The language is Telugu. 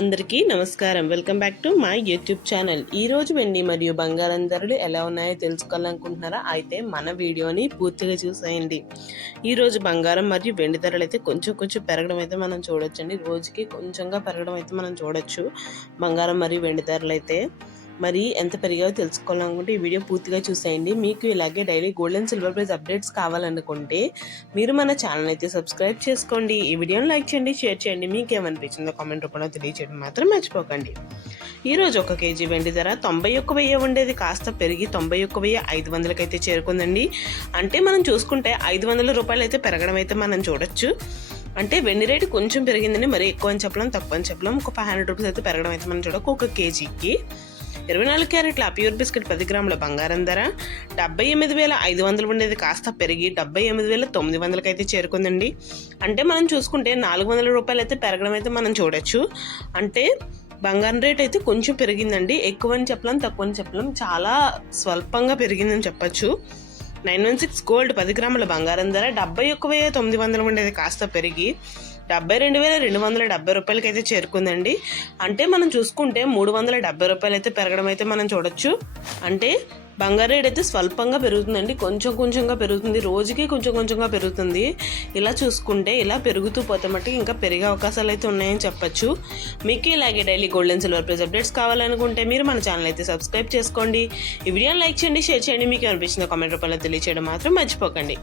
అందరికీ నమస్కారం. Welcome back to my YouTube channel. ఈరోజు వెండి మరియు బంగారం ధరలు ఎలా ఉన్నాయో తెలుసుకోవాలనుకుంటున్నారా? అయితే మన వీడియోని పూర్తిగా చూసేయండి. ఈరోజు బంగారం మరియు వెండి ధరలు అయితే కొంచెం పెరగడం అయితే మనం చూడొచ్చండి. రోజుకి కొంచెంగా పెరగడం అయితే మనం చూడొచ్చు బంగారం మరియు వెండి ధరలు అయితే. మరి ఎంత పెరిగాయో తెలుసుకోవాలనుకుంటే ఈ వీడియో పూర్తిగా చూసేయండి. మీకు ఇలాగే daily gold and silver price updates కావాలనుకుంటే మీరు మన ఛానల్ అయితే సబ్స్క్రైబ్ చేసుకోండి. ఈ వీడియోని లైక్ చేయండి, షేర్ చేయండి. మీకు ఏమనిపించిందో కామెంట్ రూపంలో తెలియజేయడం మాత్రం మర్చిపోకండి. ఈరోజు 1 కేజీ వెండి ధర 91,000 ఉండేది కాస్త పెరిగి 91,500 అయితే చేరుకుందండి. అంటే మనం చూసుకుంటే 500 రూపాయలు అయితే పెరగడం అయితే మనం చూడొచ్చు. అంటే వెండి రేటు కొంచెం పెరిగిందని, మరి ఎక్కువ అని చెప్పలేం, తక్కువ అని చెప్పలేం. ఒక 500 రూపీస్ అయితే పెరగడం అయితే మనం చూడక 1 కేజీకి. 24 క్యారెట్ల ప్యూర్ బిస్కెట్ 10 గ్రాముల బంగారం ధర 78,500 ఉండేది కాస్త పెరిగి 78,900 అయితే చేరుకుందండి. అంటే మనం చూసుకుంటే 400 రూపాయలు అయితే పెరగడం అయితే మనం చూడొచ్చు. అంటే బంగారం రేట్ అయితే కొంచెం పెరిగిందండి. ఎక్కువ అని చెప్పలేం, తక్కువ అని చెప్పలేం, చాలా స్వల్పంగా పెరిగిందని చెప్పచ్చు. 916 గోల్డ్ 10 గ్రాముల బంగారం ధర 71,900 ఉండేది కాస్త పెరిగి 72,270 రూపాయలకి అయితే చేరుకుందండి. అంటే మనం చూసుకుంటే 370 రూపాయలు అయితే పెరగడం అయితే మనం చూడొచ్చు. అంటే బంగారు రేట్ అయితే స్వల్పంగా పెరుగుతుందండి, కొంచెంగా పెరుగుతుంది, రోజుకి కొంచెంగా పెరుగుతుంది. ఇలా చూసుకుంటే ఇలా పెరుగుతూ పోతే మట్టుకు ఇంకా పెరిగే అవకాశాలు అయితే ఉన్నాయని చెప్పచ్చు. మీకు ఇలాగే daily gold and silver price updates కావాలనుకుంటే మీరు మన ఛానల్ అయితే సబ్స్క్రైబ్ చేసుకోండి. ఈ వీడియోని లైక్ చేయండి, షేర్ చేయండి. మీకు అనిపించిన కామెంట్ రూపంలో తెలియజేయడం మాత్రం మర్చిపోకండి.